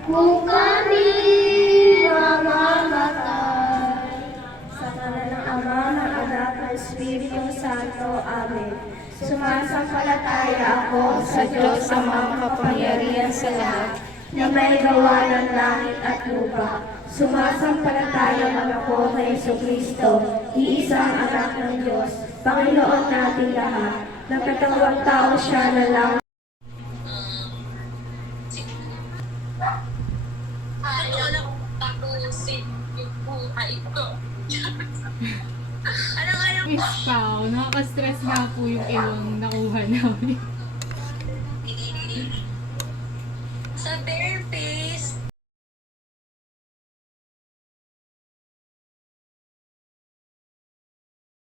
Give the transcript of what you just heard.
Kung kami mamamatay, sa kanan ng Ama, ng Anak, ng Espiritu Sumasampalataya ako sa Diyos sa mga kapangyarihan sa lahat na may gawa ng langit at lupa. Sumasampalataya ako kay Yeso Kristo, iisang anak ng Diyos, Panginoon natin lahat. Nagkatawang tao siya na lang Ayaw lang tapusin yung buhay ko. Anong alam ko? Miss Pao, nakaka-stress na po yung ilong nakuha namin. Sa bear